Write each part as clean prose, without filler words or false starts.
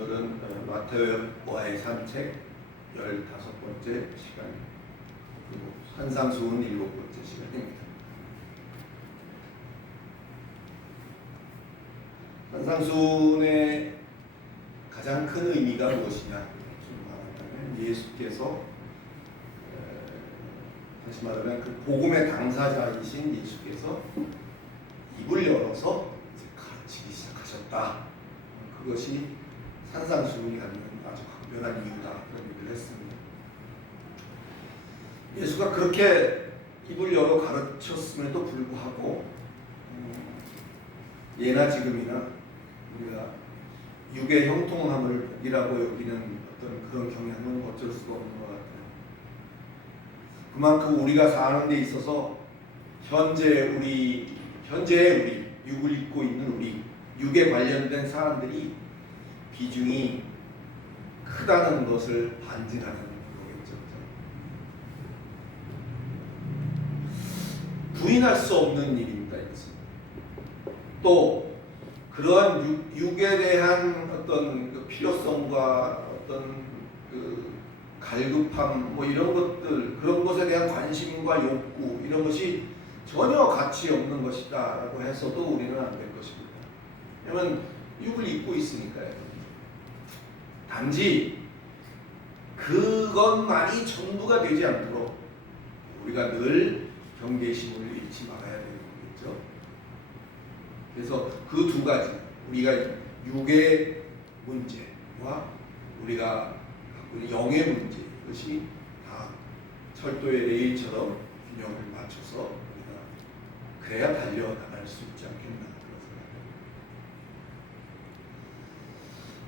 오늘은 마태와의 산책 15번째 시간입니다. 그리고 산상수훈 7번째 시간입니다. 산상수훈의 가장 큰 의미가 무엇이냐 말하면 예수께서 다시 말하면 그 복음의 당사자이신 예수께서 입을 열어서 이제 가르치기 시작하셨다. 그것이 산상수훈이 갖는 아주 각별한 이유다. 그런 얘기를 했습니다. 예수가 그렇게 입을 열어 가르쳤음에도 불구하고 예나 지금이나 우리가 육의 형통함을 복이라고 여기는 어떤 그런 경향은 어쩔 수가 없는 것 같아요. 그만큼 우리가 사는 데 있어서 현재의 우리 육을 입고 있는 우리 육에 관련된 사람들이 비중이 크다는 것을 반증하는 거겠죠. 부인할 수 없는 일입니다. 이것은. 또 그러한 육에 대한 어떤 그 필요성과 어떤 그 갈급함 뭐 이런 것들, 그런 것에 대한 관심과 욕구 이런 것이 전혀 가치 없는 것이다라고 해서도 우리는 안 될 것입니다. 왜냐하면 육을 입고 있으니까요. 단지 그것만이 전부가 되지 않도록 우리가 늘 경계심을 잃지 말아야 되는 거겠죠. 그래서 그 두 가지, 우리가 육의 문제와 우리가 갖고 있는 영의 문제, 이것이 다 철도의 레일처럼 균형을 맞춰서 우리가 그래야 달려나갈 수 있지 않겠나 그런 생각입니다.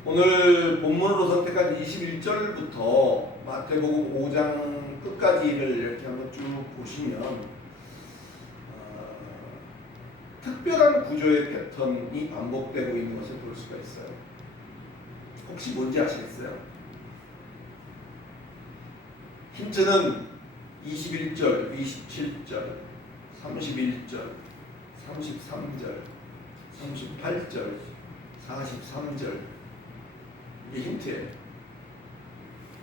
오늘 본문으로 선택한 21절부터 마태복음 5장 끝까지를 이렇게 한번 쭉 보시면 특별한 구조의 패턴이 반복되고 있는 것을 볼 수가 있어요. 혹시 뭔지 아시겠어요? 힌트는 21절, 27절, 31절, 33절, 38절, 43절. 이게 힌트예요.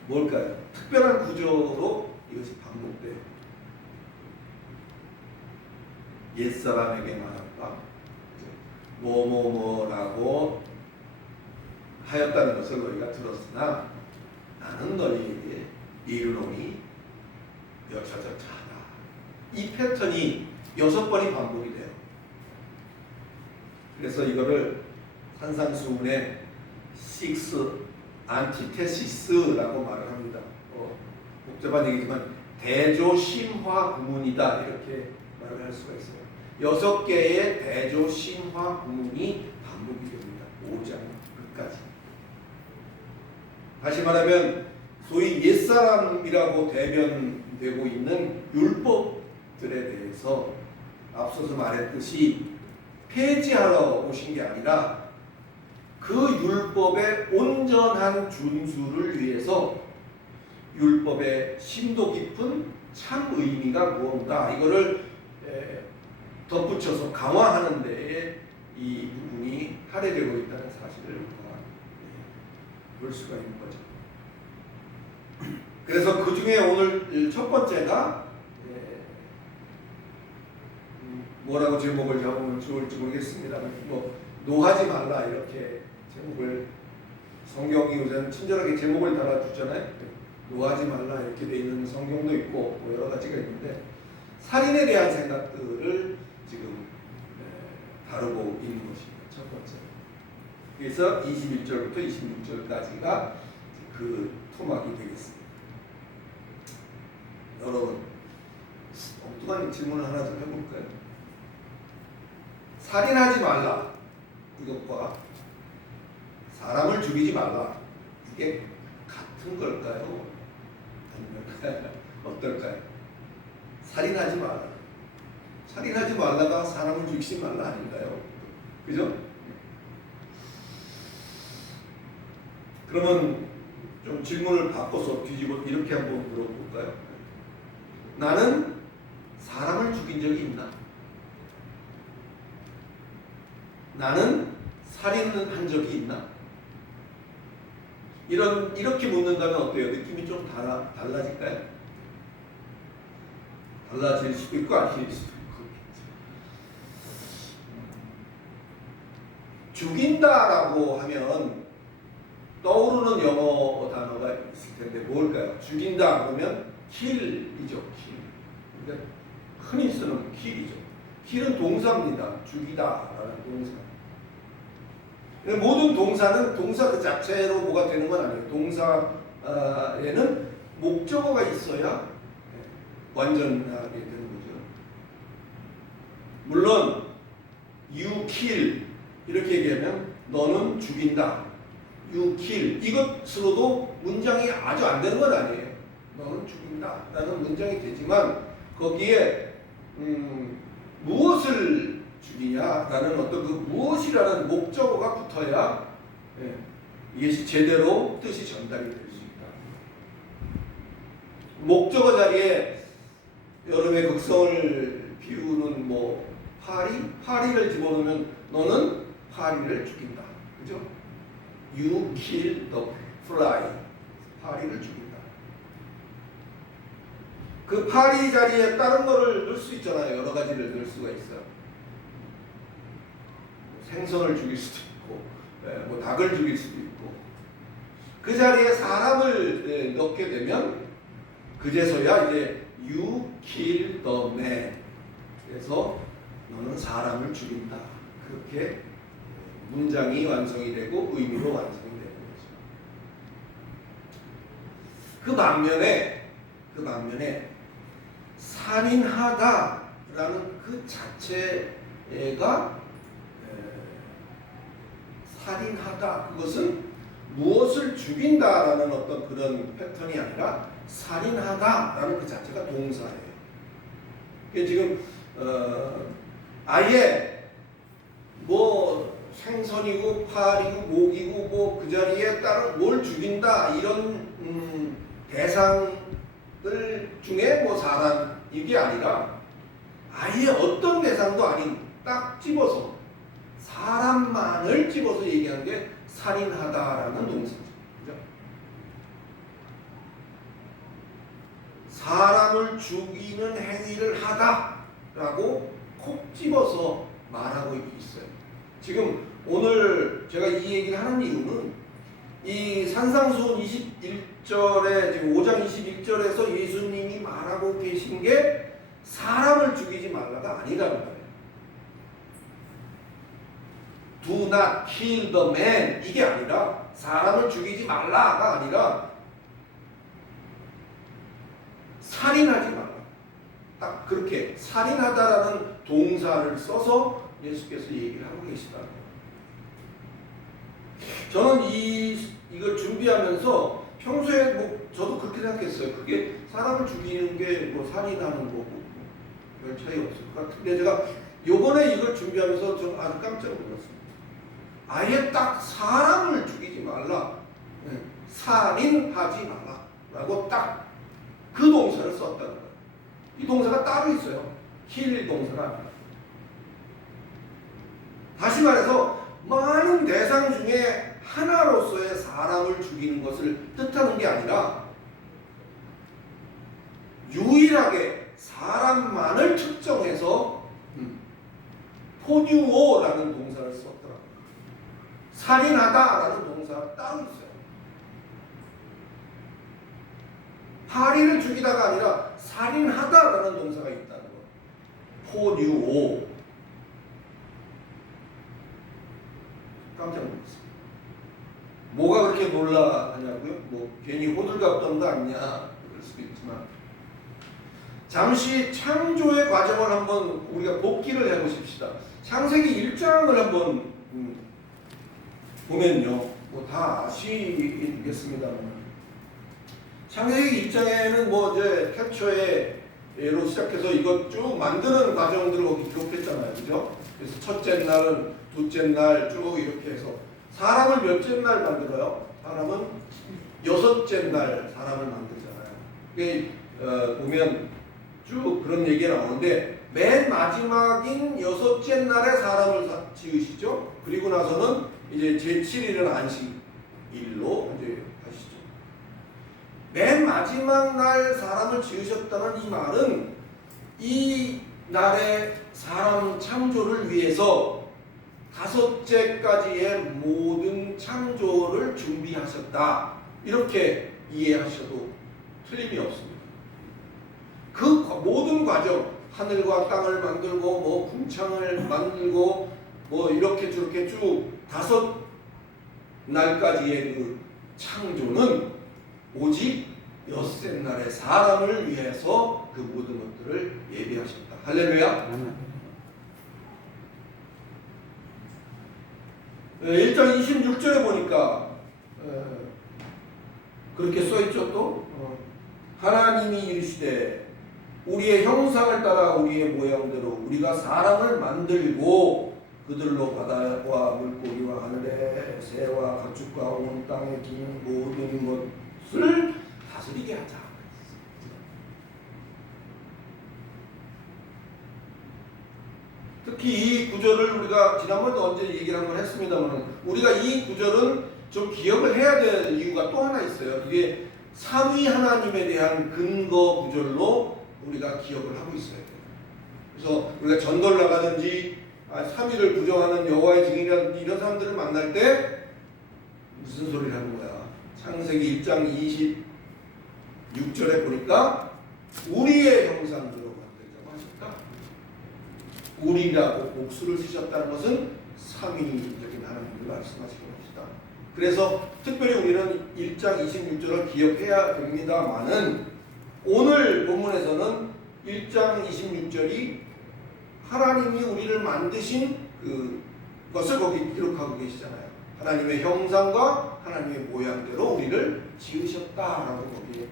뭘까요? 특별한 구조로 이것이 반복돼요. 옛사람에게 말한다. 뭐뭐뭐라고 하였다는 것을 너희가 들었으나 나는 너희에게 이르노니 여차저차하다. 이 패턴이 6번이 반복이 돼요. 그래서 이거를 산상수훈의 6 안티테시스라고 말을 합니다. 복잡한 얘기지만 대조심화 구문이다 이렇게 말을 할 수가 있어요. 6개의 대조심화 구문이 반복이 됩니다. 5장 끝까지. 다시 말하면 소위 옛사람이라고 대변되고 있는 율법들에 대해서 앞서서 말했듯이 폐지하러 오신 게 아니라 그 율법의 온전한 준수를 위해서 율법의 심도 깊은 참 의미가 무언가 이거를 덧붙여서 강화하는 데에 이 부분이 할애되고 있다는 사실을 볼 수가 있는 거죠. 그래서 그 중에 오늘 첫 번째가 뭐라고 제목을 잡으면 좋을지 모르겠습니다. 뭐 노하지 말라 이렇게 제목을 성경이 우선 친절하게 제목을 달아주잖아요. 노하지 말라 이렇게 돼 있는 성경도 있고 뭐 여러 가지가 있는데 살인에 대한 생각들을 지금 다루고 있는 것입니다. 첫 번째. 그래서 21절부터 26절까지가 그 토막이 되겠습니다. 여러분 엉뚱한 질문을 하나 좀 해볼까요? 살인하지 말라 이것과 사람을 죽이지 말라 이게 같은 걸까요? 아니면 어떨까요? 살인하지 말라. 살인하지 말라가 사람을 죽이지 말라 아닌가요? 그죠? 그러면 좀 질문을 바꿔서 뒤집어 이렇게 한번 물어볼까요? 나는 사람을 죽인 적이 있나? 나는 살인을 한 적이 있나? 이렇게 묻는다면 어때요? 느낌이 좀 달라질까요? 달라질 수도 있고 아닐 수도 있고. 죽인다라고 하면 떠오르는 영어 단어가 있을 텐데 뭘까요? 죽인다 그러면 kill이죠. kill. 그러니까 흔히 쓰는 kill이죠. kill은 동사입니다. 죽이다라는 동사. 모든 동사는 동사 그 자체로 뭐가 되는 건 아니에요. 동사에는 목적어가 있어야 완전하게 되는 거죠. 물론 you kill 이렇게 얘기하면 너는 죽인다. you kill 이것으로도 문장이 아주 안 되는 건 아니에요. 너는 죽인다 라는 문장이 되지만 거기에 무엇을 죽이냐라는 어떤 그 무엇이라는 목적어가 붙어야 이것이 제대로 뜻이 전달이 될 수 있다. 목적어 자리에 여름의 극성을 비우는 뭐 파리를 집어넣으면 너는 파리를 죽인다. 그죠? You kill the fly. 파리를 죽인다. 그 파리 자리에 다른 거를 넣을 수 있잖아요. 여러 가지를 넣을 수가 있어요. 생선을 죽일 수도 있고, 뭐 닭을 죽일 수도 있고. 그 자리에 사람을 넣게 되면 그제서야 이제 You kill the man. 그래서 너는 사람을 죽인다. 그렇게 문장이 완성이 되고 의미로 완성이 되는 거죠. 그 반면에 살인하다라는 그 자체가 살인하다 그것은 무엇을 죽인다라는 어떤 그런 패턴이 아니라 살인하다라는 그 자체가 동사예요. 지금 아예 뭐 생선이고 파리고 목이고 뭐 그 자리에 따른 뭘 죽인다 이런 대상들 중에 뭐 사람 이게 아니라 아예 어떤 대상도 아닌 딱 집어서 사람만을 집어서 얘기하는 게 살인하다라는 동사죠. 그죠? 사람을 죽이는 행위를 하다라고 콕 집어서 말하고 있어요. 지금 오늘 제가 이 얘기를 하는 이유는 이 산상수훈 21절에 지금 5장 21절에서 예수님이 말하고 계신 게 사람을 죽이지 말라가 아니라는 거예요. Do not kill the man 이게 아니라 사람을 죽이지 말라가 아니라 살인하지 말라. 딱 그렇게 살인하다라는 동사를 써서 예수께서 얘기를 하고 계시다는 거예요. 저는 이걸 준비하면서 평소에 뭐 저도 그렇게 생각했어요. 그게 사람을 죽이는 게 뭐 살인하는 거고 별 차이 없을 것 같은데 제가 요번에 이걸 준비하면서 저는 아주 깜짝 놀랐습니다. 아예 딱 사람을 죽이지 말라, 살인하지 말라 라고 딱 그 동사를 썼다는 거예요. 이 동사가 따로 있어요. kill 동사가 아니라. 다시 말해서 많은 대상 중에 하나로서의 사람을 죽이는 것을 뜻하는 게 아니라 유일하게 사람만을 특정해서 포뉴오라는 동사를 썼더라고요. 살인하다라는 동사가 따로 있어요. 파리를 죽이다가 아니라 살인하다라는 동사가 있다는 거예요. 포뉴오. 깜짝 놀랐습니다. 뭐가 그렇게 놀라냐고요? 뭐 괜히 호들갑 떠는 거 아니냐 그럴 수도 있지만 잠시 창조의 과정을 한번 우리가 복기를 해보십시다. 창세기 1장을 한번 보면요, 뭐 다 아시겠습니다만 창세기 1장에는 뭐 이제 캡처에로 시작해서 이것 쭉 만드는 과정들을 거기 기록했잖아요, 그죠? 그래서 첫째 날은 둘째 날 쭉 이렇게 해서 사람을 몇째 날 만들어요? 사람은 여섯째 날 사람을 만들잖아요. 그게 보면 쭉 그런 얘기가 나오는데 맨 마지막인 여섯째 날에 사람을 지으시죠. 그리고 나서는 이제 제7일은 안식일로 이제 아시죠? 맨 마지막 날 사람을 지으셨다는 이 말은 이 날의 사람 창조를 위해서 다섯째까지의 모든 창조를 준비하셨다. 이렇게 이해하셔도 틀림이 없습니다. 그 모든 과정, 하늘과 땅을 만들고 뭐 궁창을 만들고 뭐 이렇게 저렇게 쭉 다섯 날까지의 그 창조는 오직 엿새 날의 사람을 위해서 그 모든 것들을 예비하셨다. 할렐루야. 1장 26절에 보니까 그렇게 써있죠. 또 하나님이 이르시되 우리의 형상을 따라 우리의 모양대로 우리가 사람을 만들고 그들로 바다와 물고기와 하늘의 새와 가축과 온 땅에 기는 모든 것을 다스리게 하자. 특히 이 구절을 우리가 지난번에도 언제 얘기를 한번 했습니다만 우리가 이 구절은 좀 기억을 해야 될 이유가 또 하나 있어요. 이게 삼위 하나님에 대한 근거 구절로 우리가 기억을 하고 있어야 돼요. 그래서 우리가 전도를 나가든지 삼위를 부정하는 여호와의 증인이라든지 이런 사람들을 만날 때 무슨 소리를 하는 거야? 창세기 1장 26절에 보니까 우리의 형상대로 만들자고 하셨다. 우리라고 복수를 쓰셨다는 것은 삼위적인 하나님을 말씀하시는 것이다. 그래서 특별히 우리는 1장 26절을 기억해야 됩니다만은 오늘 본문에서는 1장 26절이 하나님이 우리를 만드신 그것을 거기 기록하고 계시잖아요. 하나님의 형상과 하나님의 모양대로 우리를 지으셨다라고 거기에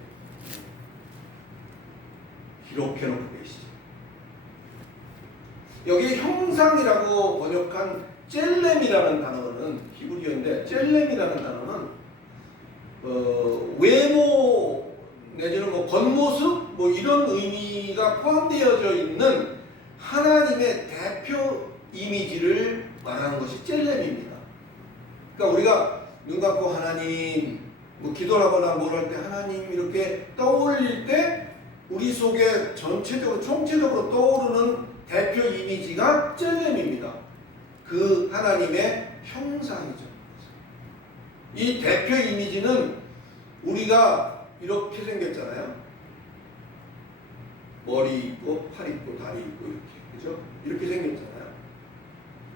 기록해놓고 계시죠. 여기 형상이라고 번역한 젤렘이라는 단어는 히브리어인데 젤렘이라는 단어는 외모 내지는 뭐 겉모습 뭐 이런 의미가 포함되어져 있는 하나님의 대표 이미지를 말하는 것이 젤렘입니다. 그러니까 우리가 눈 감고 하나님 뭐 기도를 하거나 뭘 할 때 하나님 이렇게 떠올릴 때 우리 속에 전체적으로 총체적으로 떠오르는 대표 이미지가 젤렘입니다. 그 하나님의 형상이죠. 이 대표 이미지는 우리가 이렇게 생겼잖아요. 머리 있고 팔 있고 다리 있고 이렇게 그죠? 이렇게 생겼잖아요.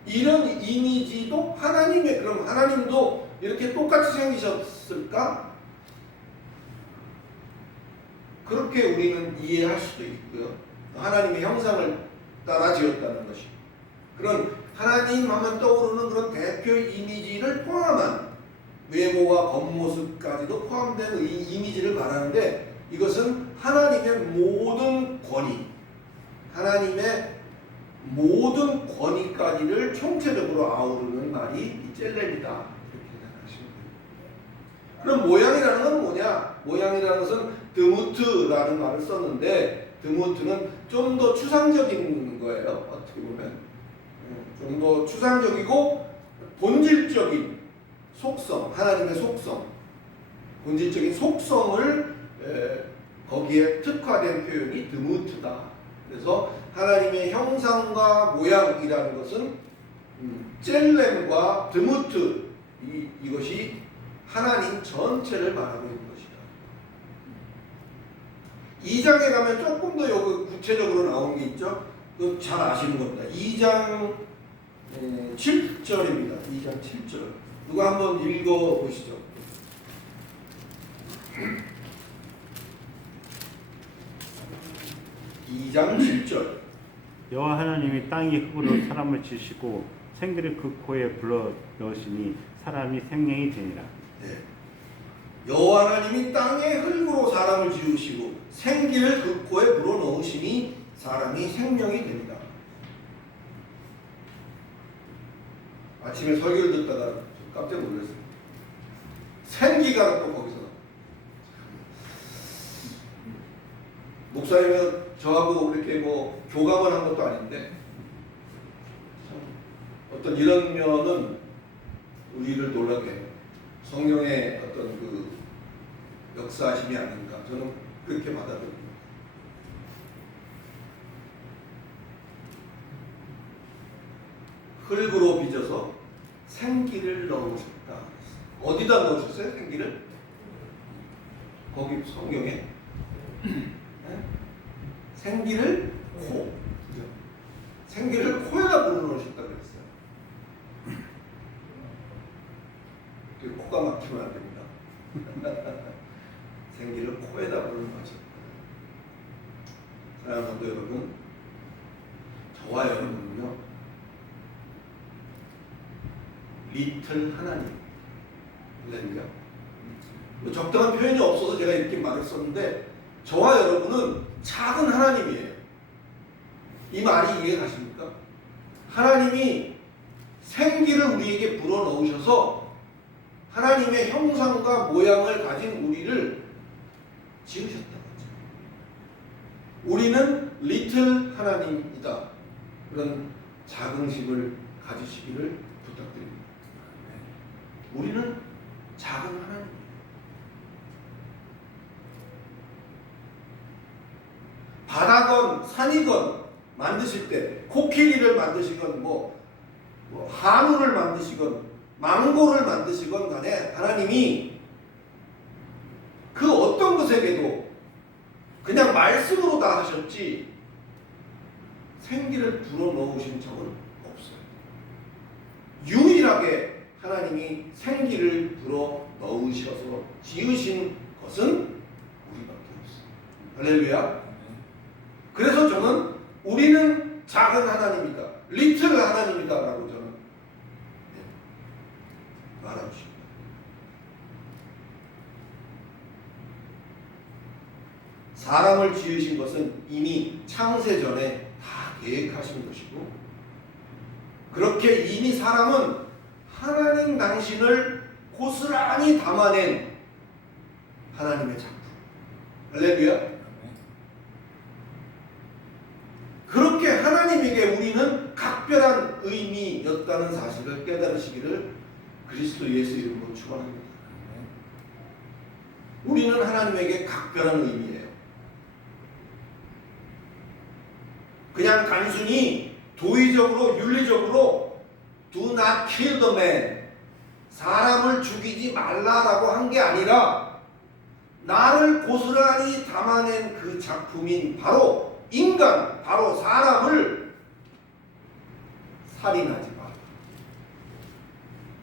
이런 이미지도 하나님의 그럼 하나님도 이렇게 똑같이 생기셨을까? 그렇게 우리는 이해할 수도 있고요. 하나님의 형상을 따라 지었다는 것이 그런 하나님 하면 떠오르는 그런 대표 이미지를 포함한 외모와 겉모습까지도 포함된 이 이미지를 말하는데 이것은 하나님의 모든 권위, 하나님의 모든 권위까지를 총체적으로 아우르는 말이 이 젤렘이다. 이렇게 생각하시면 됩니다. 그럼 모양이라는 건 뭐냐? 모양이라는 것은 드무트라는 말을 썼는데 드무트는 좀 더 추상적인 거예요. 어떻게 보면 좀 더 추상적이고 본질적인 속성, 하나님의 속성, 본질적인 속성을 거기에 특화된 표현이 드무트다. 그래서 하나님의 형상과 모양이라는 것은 젤렘과 드무트 이것이 하나님 전체를 말하고 있는 것이다. 2장에 가면 조금 더 여기 구체적으로 나온 게 있죠. 그 잘 아시는 겁니다. 2장 7절입니다. 2장 7절. 누가 한번 읽어보시죠. 2장 7절. 여호와 하나님이 땅의 흙으로 사람을 지으시고 생기를 그 코에 불어 넣으시니 사람이 생명이 되니라. 네. 여호와 하나님이 땅의 흙으로 사람을 지으시고 생기를 그 코에 불어 넣으시니 사람이 생명이 됩니다. 아침에 설교를 듣다가 깜짝 놀랐어요. 생기가 또 거기서 목사님은 저하고 이렇게 뭐 교감을 한 것도 아닌데 어떤 이런 면은 우리를 놀라게 해요. 성경의 어떤 그 역사하심이 아닌가 저는 그렇게 받아들입니다. 흙으로 빚어서 생기를 넣으셨다. 어디다 넣으셨어요? 생기를? 거기 성경에 네? 생기를 코, 그죠? 생기를 코에다 불어넣으셨다 그랬어요. 코가 막히면 안 됩니다. 생기를 코에다 불어넣으셨다. 사랑하는 성도 여러분, 저와 여러분은요 리틀 하나님, 할렐루야. 적당한 표현이 없어서 제가 이렇게 말을 썼는데 저와 여러분은 작은 하나님이에요. 이 말이 이해 가십니까? 하나님이 생기를 우리에게 불어넣으셔서 하나님의 형상과 모양을 가진 우리를 지으셨다는 거죠. 우리는 리틀 하나님이다. 그런 자긍심을 가지시기를 부탁드립니다. 우리는 작은 하나님이에요. 바다건 산이건 만드실 때 코끼리를 만드시건 뭐 한우를 만드시건 망고를 만드시건 간에 하나님이 그 어떤 것에게도 그냥 말씀으로 다 하셨지 생기를 불어넣으신 적은 없어요. 유일하게 하나님이 생기를 불어넣으셔서 지으신 것은 우리밖에 없어요. 할렐루야. 그래서 저는 우리는 작은 하나님이다, 리틀 하나님이다 라고 저는 말하고 싶습니다. 사람을 지으신 것은 이미 창세 전에 다 계획하신 것이고, 그렇게 이미 사람은 하나님 당신을 고스란히 담아낸 하나님의 작품. 할렐루야. 그렇게 하나님에게 우리는 각별한 의미였다는 사실을 깨달으시기를 그리스도 예수 이름으로 축원합니다. 우리는 하나님에게 각별한 의미예요. 그냥 단순히 도의적으로 윤리적으로 do not kill the man, 사람을 죽이지 말라라고 한 게 아니라 나를 고스란히 담아낸 그 작품인 바로 인간, 바로 사람을 살인하지 마라.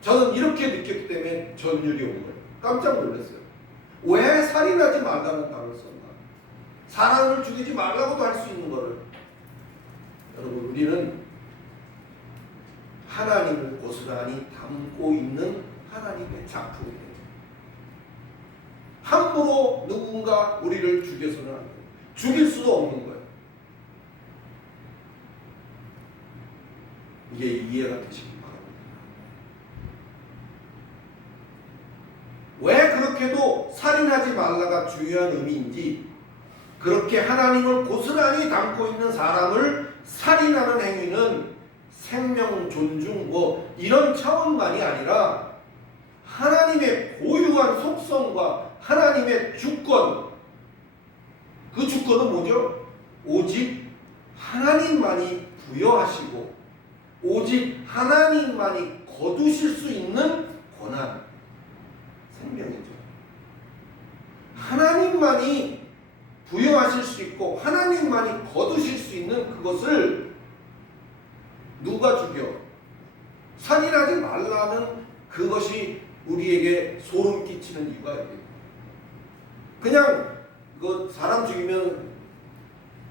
저는 이렇게 느꼈기 때문에 전율이 온 거예요. 깜짝 놀랐어요. 왜 살인하지 말라는 단어를 썼나? 사람을 죽이지 말라고도 할 수 있는 거를. 여러분, 우리는 하나님을 고스란히 담고 있는 하나님의 작품이에요. 함부로 누군가 우리를 죽여서는 안 돼요. 죽일 수도 없는 거예요. 이게 이해가 되시기 바랍니다. 왜 그렇게도 살인하지 말라가 중요한 의미인지, 그렇게 하나님을 고스란히 담고 있는 사람을 살인하는 행위는 생명 존중 뭐 이런 차원만이 아니라 하나님의 고유한 속성과 하나님의 주권, 그 주권은 뭐죠? 오직 하나님만이 부여하시고 오직 하나님만이 거두실 수 있는 권한, 생명이죠. 하나님만이 부여하실 수 있고 하나님만이 거두실 수 있는 그것을 누가 죽여? 살인하지 말라는 그것이 우리에게 소름 끼치는 이유가 있어요. 그냥 그 사람 죽이면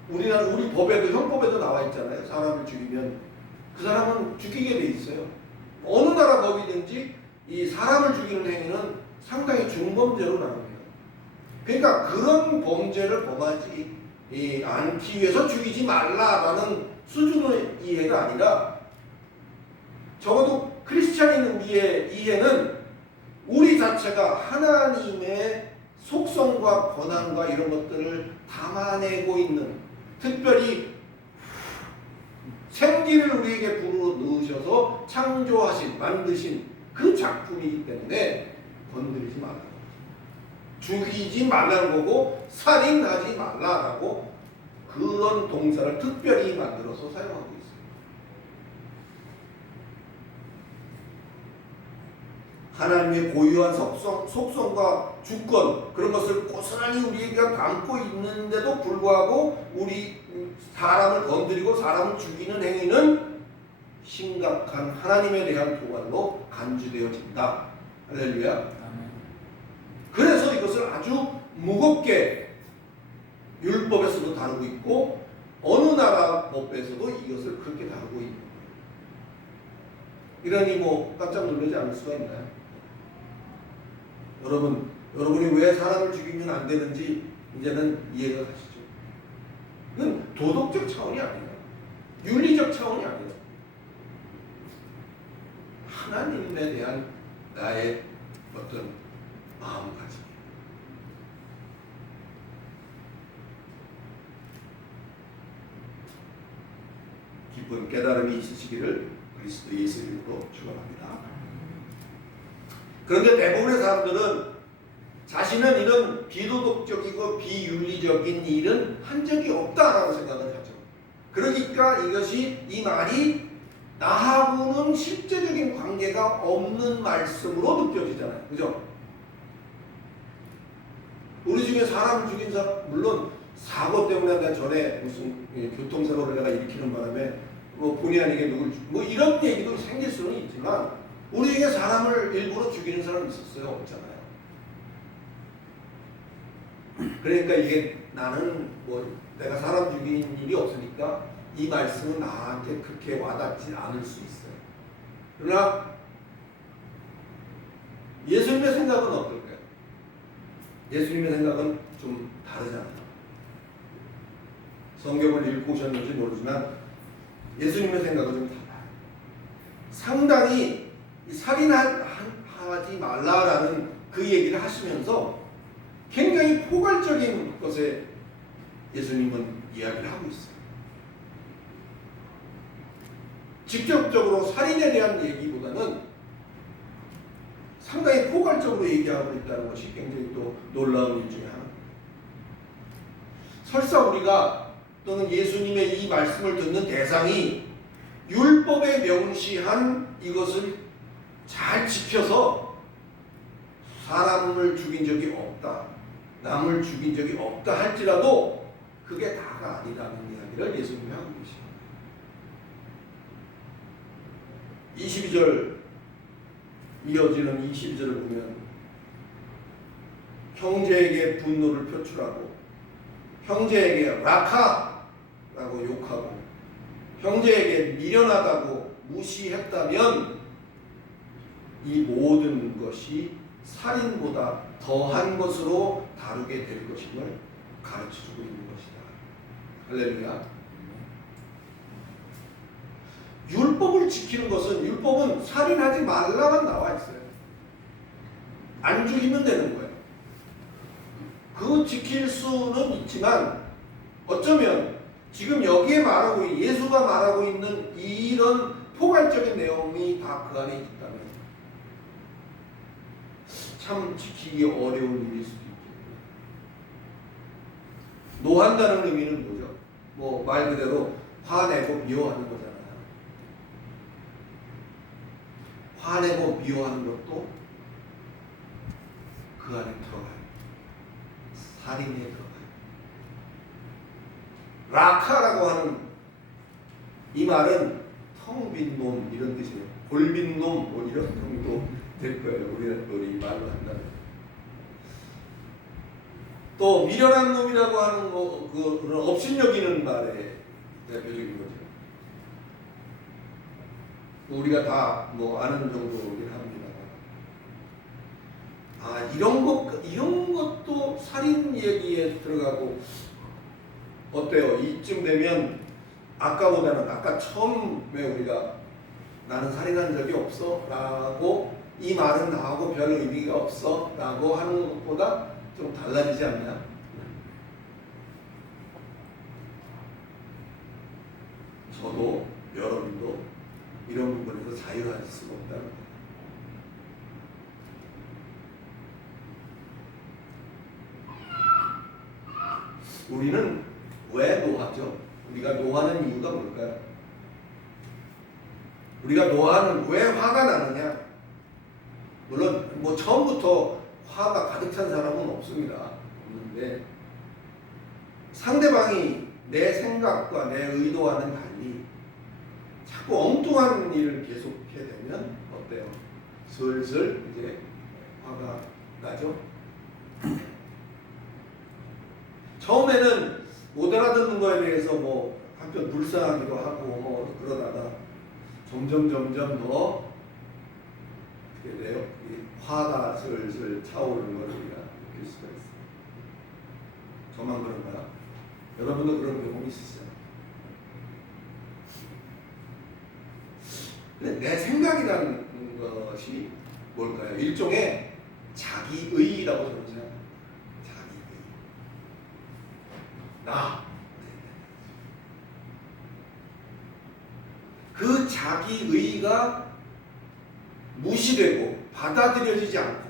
우리 법에도, 형법에도 나와 있잖아요. 사람을 죽이면 그 사람은 죽이게 돼 있어요. 어느 나라 법이든지 이 사람을 죽이는 행위는 상당히 중범죄로 나옵니다. 그러니까 그런 범죄를 범하지 않기 위해서 죽이지 말라라는 수준의 이해가 아니라, 적어도 크리스찬인 이해는 우리 자체가 하나님의 속성과 권한과 이런 것들을 담아내고 있는, 특별히 생기를 우리에게 불어넣으셔서 창조하신, 만드신 그 작품이기 때문에 건드리지 말라. 죽이지 말라는 거고 살인하지 말라라고 그런 동사를 특별히 만들어서 사용하고 있어요. 하나님의 고유한 속성과 주권 그런 것을 고스란히 우리가 담고 있는데도 불구하고 우리 사람을 건드리고 사람을 죽이는 행위는 심각한 하나님에 대한 도발로 간주되어진다. 할렐루야. 그래서 이것을 아주 무겁게 율법에서도 다루고 있고 어느 나라 법에서도 이것을 그렇게 다루고 있는 거예요. 이러니 뭐 깜짝 놀라지 않을 수가 있나요? 여러분이 왜 사람을 죽이면 안 되는지 이제는 이해가 가시죠? 이건 도덕적 차원이 아니에요. 윤리적 차원이 아니에요. 하나님에 대한 나의 어떤 마음가짐. 깊은 깨달음이 있으시기를 그리스도 예수 이름으로 축원합니다. 그런데 대부분의 사람들은 자신은 이런 비도덕적이고 비윤리적인 일은 한 적이 없다라고 생각을 하죠. 그러니까 이 말이 나하고는 실제적인 관계가 없는 말씀으로 느껴지잖아요. 그죠? 우리 중에 사람 죽인 사람, 물론 사고 때문에 내가 전에 무슨 교통사고를 내가 일으키는 바람에 뭐 본의 아니게 누굴 뭐 이런 얘기도 생길 수는 있지만 우리에게 사람을 일부러 죽이는 사람이 있었어요? 없잖아요. 그러니까 이게 나는 뭐 내가 사람 죽인 일이 없으니까 이 말씀은 나한테 그렇게 와닿지 않을 수 있어요. 그러나 예수님의 생각은 어떨까요? 예수님의 생각은 좀 다르잖아요. 성경을 읽고 오셨는지 모르지만 예수님의 생각은 좀 달라요. 상당히 살인하지 말라라는 그 얘기를 하시면서 굉장히 포괄적인 것에 예수님은 이야기를 하고 있어요. 직접적으로 살인에 대한 얘기보다는 상당히 포괄적으로 얘기하고 있다는 것이 굉장히 또 놀라운 일 중에 하나입니다. 설사 우리가 또는 예수님의 이 말씀을 듣는 대상이 율법에 명시한 이것을 잘 지켜서 사람을 죽인 적이 없다, 남을 죽인 적이 없다 할지라도 그게 다가 아니라는 이야기를 예수님이 하고 계십니다. 22절 이어지는 22절을 보면 형제에게 분노를 표출하고 형제에게 라카라고 욕하고 형제에게 미련하다고 무시했다면 이 모든 것이 살인보다 더한 것으로 다루게 될 것임을 가르쳐주고 있는 것이다. 할렐루야. 율법을 지키는 것은 율법은 살인하지 말라만 나와 있어요. 안 죽이면 되는 거예요. 그 지킬 수는 있지만 어쩌면 지금 여기에 말하고 예수가 말하고 있는 이런 포괄적인 내용이 다 그 안에 있다면 참 지키기 어려운 일일 수도 있겠고요. 노한다는 의미는 뭐죠? 뭐 말 그대로 화내고 미워하는 거잖아요. 화내고 미워하는 것도 그 안에 들어가요. 살인에 들어가요. 라카라고 하는 이 말은 텅 빈 놈 이런 뜻이에요. 골빈 놈 뭐 이런 정도 될 거예요. 우리 말로 한다면. 또 미련한 놈이라고 하는 거 그런 업신여기는 말의 대표적인 거죠. 우리가 다 뭐 아는 정도긴 합니다. 이런 것도 살인 얘기에 들어가고 어때요? 이쯤 되면 아까 처음에 우리가 나는 살인한 적이 없어 라고 이 말은 나하고 별 의미가 없어 라고 하는 것보다 좀 달라지지 않냐? 저도 여러분도 이런 부분에서 자유할 수가 없다는 거예요. 우리는 왜 노하죠? 우리가 노하는 이유가 뭘까요? 우리가 노하는 왜 화가 나느냐? 물론 뭐 처음부터 화가 가득 찬 사람은 없습니다. 없는데 상대방이 내 생각과 내 의도와는 달리 자꾸 엉뚱한 일을 계속하게 되면 어때요? 슬슬 이제 화가 나죠. 처음에는 못 알아듣는 거에 대해서 뭐 한편 불쌍하기도 하고 뭐 그러다가 점점 더 어떻게 돼요? 이 화가 슬슬 차오르는 걸 우리가 느낄 수가 있어요. 저만 그런가요? 여러분도 그런 경험 있으시죠? 근데 내 생각이라는 것이 뭘까요? 일종의 자기의라고 저는 생각합니다. 자기의. 나. 그 자기의가 무시되고 받아들여지지 않고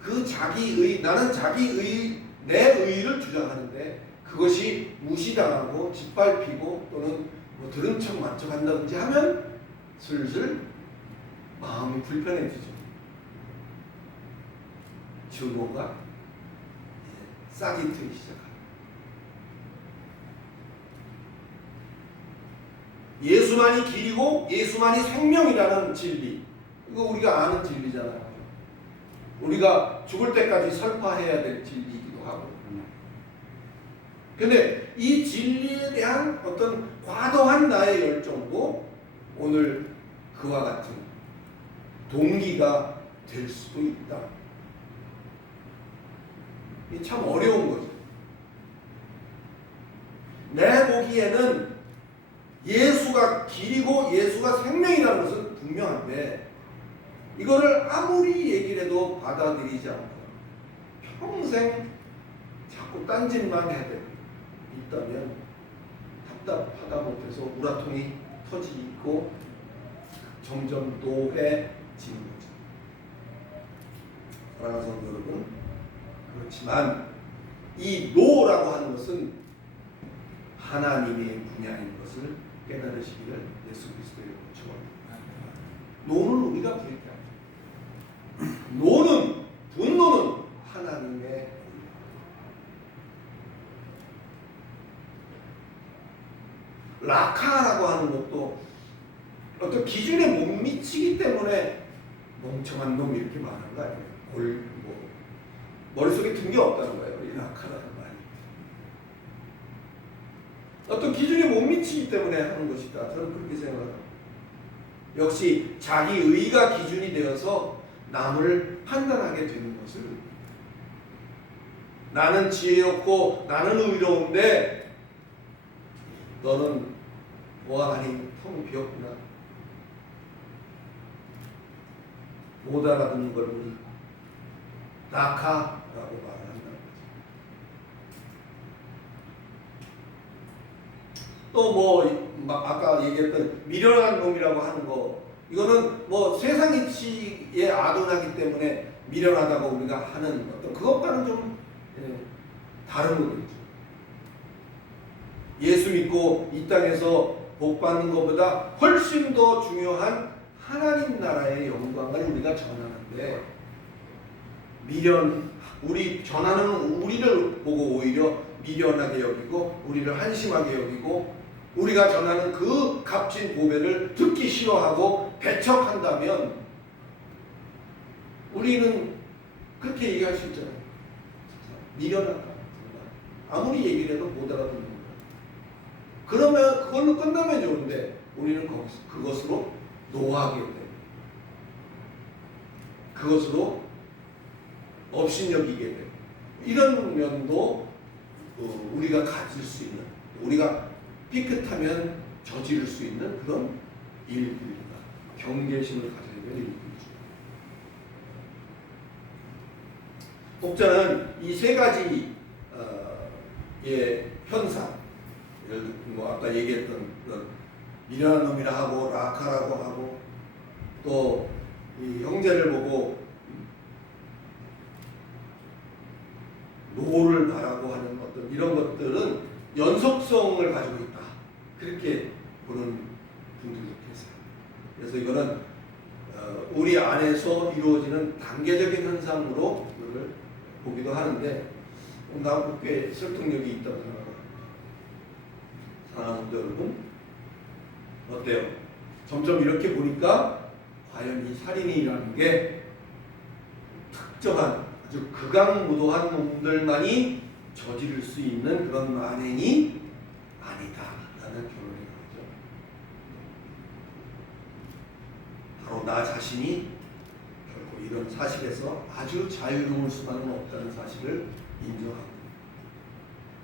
그 자기의, 나는 자기의, 내 의를 주장하는데 그것이 무시당하고 짓밟히고 또는 뭐 들은 척 만척한다든지 하면 슬슬 마음이 불편해지죠. 증오가 싹이 트기 시작합니다. 예수만이 길이고 예수만이 생명이라는 진리, 이거 우리가 아는 진리잖아요. 우리가 죽을 때까지 설파해야 될 진리이기도 하고. 근데 이 진리에 대한 어떤 과도한 나의 열정도 오늘 그와 같은 동기가 될 수도 있다. 이게 참 어려운 거죠. 내 보기에는 예수가 길이고 예수가 생명이라는 것은 분명한데 이거를 아무리 얘기를 해도 받아들이지 않고 평생 자꾸 딴짓만 해야 있다면 답답하다 못해서 우라통이 터지고 점점 노해지는 거죠. 사랑하는 성도 여러분, 그렇지만 이 노라고 하는 것은 하나님의 분야인 것을 깨달으시기를 예수 그리스도의 이름으로 축원합니다. 노는 우리가 부리게 합니다. 노는, 분노는 하나님의 라카라고 하는 것도 어떤 기준에 못 미치기 때문에 멍청한 놈 이렇게 말하는 거 아니에요. 뭐 머릿속에 든 게 없다는 거예요. 이 라카라는 말이. 어떤 기준에 못 미치기 때문에 하는 것이다. 저는 그렇게 생각합니다. 역시 자기 의가 기준이 되어서 남을 판단하게 되는 것을, 나는 지혜롭고 나는 의로운데 너는 뭐가 아닌 텅 비었구나, 못 알아듣는 걸 보니 낙하라고 말을 한다는 거죠. 또 뭐 아까 얘기했던 미련한 놈이라고 하는 거, 이거는 뭐 세상 이치에 아둔하기 때문에 미련하다고 우리가 하는 어떤 그것과는 좀 다른 거겠죠. 예수 믿고 이 땅에서 복 받는 것보다 훨씬 더 중요한 하나님 나라의 영광을 우리가 전하는데 우리 전하는 우리를 보고 오히려 미련하게 여기고 우리를 한심하게 여기고 우리가 전하는 그 값진 보배를 듣기 싫어하고 배척한다면 우리는 그렇게 얘기할 수 있잖아요. 미련하다. 아무리 얘기를 해도 못 알아듣는 거야. 그러면 그걸로 끝나면 좋은데 우리는 그것으로 노하게 돼. 그것으로 업신여기게 돼. 이런 면도 우리가 가질 수 있는, 우리가 삐끗하면 저지를 수 있는 그런 일들입니다. 경계심을 가져야 될 일들이죠. 혹자는 이 세 가지 현상, 뭐 아까 얘기했던 미련한 놈이라 하고 라카라고 하고 또 이 형제를 보고 노를 바라고 하는 어떤 이런 것들은 연속성을 가지고 있다. 그렇게 보는 분들도 계세요. 그래서 이거는 우리 안에서 이루어지는 단계적인 현상으로 이걸 보기도 하는데 나도 꽤 설득력이 있다고 생각합니다. 사랑하는 성도 여러분, 어때요? 점점 이렇게 보니까 과연 이 살인이라는 게 특정한 아주 극악무도한 놈들만이 저지를 수 있는 그런 만행이 아니다라는 결론이 나오죠. 바로 나 자신이 결코 이런 사실에서 아주 자유로울 수만은 없다는 사실을 인정하고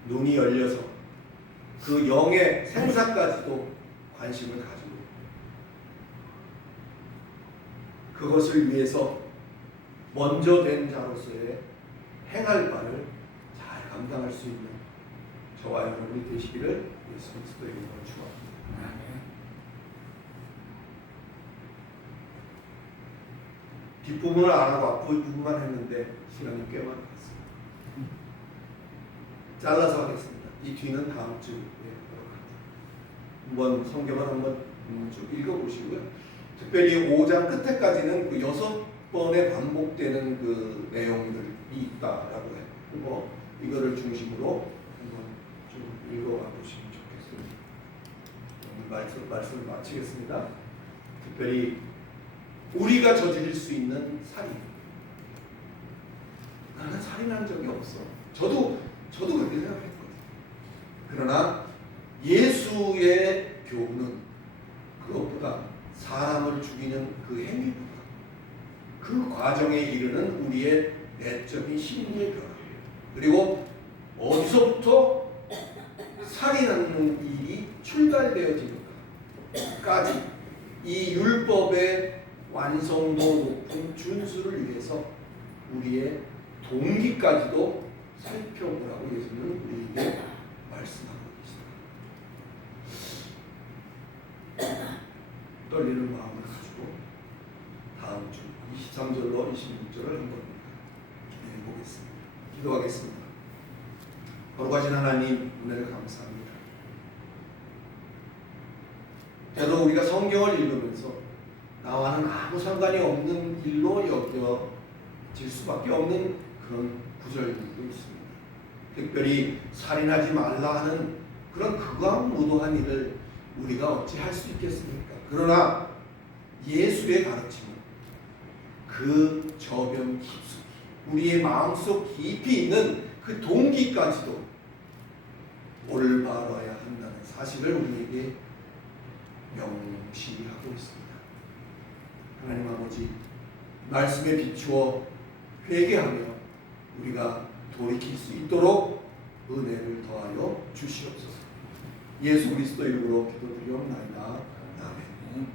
눈이 열려서 그 영의 생사까지도 관심을 가지고 그것을 위해서 먼저 된 자로서의 행할 바를 잘 감당할 수 있는 저와 여러분이 되시기를 예수 그리스도의 이름으로 축원합니다. 뒷부분을 안 하고 앞부분만 했는데 시간이 꽤 많이 갔습니다. 잘라서 하겠습니다. 이 뒤는 다음 주에 하도록 합니다. 한번 성경을 한번 쭉 읽어보시고요. 특별히 5장 끝에까지는 그 6번에 반복되는 그 내용들이 있다라고 해요. 이거를 중심으로 한번 좀 읽어가 보시면 좋겠습니다. 오늘 말씀을 마치겠습니다. 특별히 우리가 저지를 수 있는 살인. 나는 살인한 적이 없어. 저도 그렇게 생각했거든요. 그러나 예수의 교훈은 그것보다 사람을 죽이는 그 행위보다 그 과정에 이르는 우리의 내적인 심리의 변화, 그리고 어디서부터 살인하는 일이 출발되어지는가까지 이 율법의 완성도 높은 준수를 위해서 우리의 동기까지도 살펴보라고 예수님은 우리에게 말씀하고 계십니다. 떨리는 마음을 가지고 다음 주 23절로 26절을 한번 기도해 보겠습니다. 기도하겠습니다. 거룩하신 하나님, 은혜를 감사합니다. 저도 우리가 성경을 읽으면서 나와는 아무 상관이 없는 일로 여겨질 수밖에 없는 그런 구절들도 있습니다. 특별히 살인하지 말라 하는 그런 극악무도한 일을 우리가 어찌 할 수 있겠습니까? 그러나 예수의 가르침은 그 저변 깊숙이 우리의 마음속 깊이 있는 그 동기까지도 올바라야 한다는 사실을 우리에게 명시하고 있습니다. 하나님 아버지, 말씀에 비추어 회개하며 우리가 돌이킬 수 있도록 은혜를 더하여 주시옵소서. 예수 그리스도 이름으로 기도드리옵나이다. 아멘.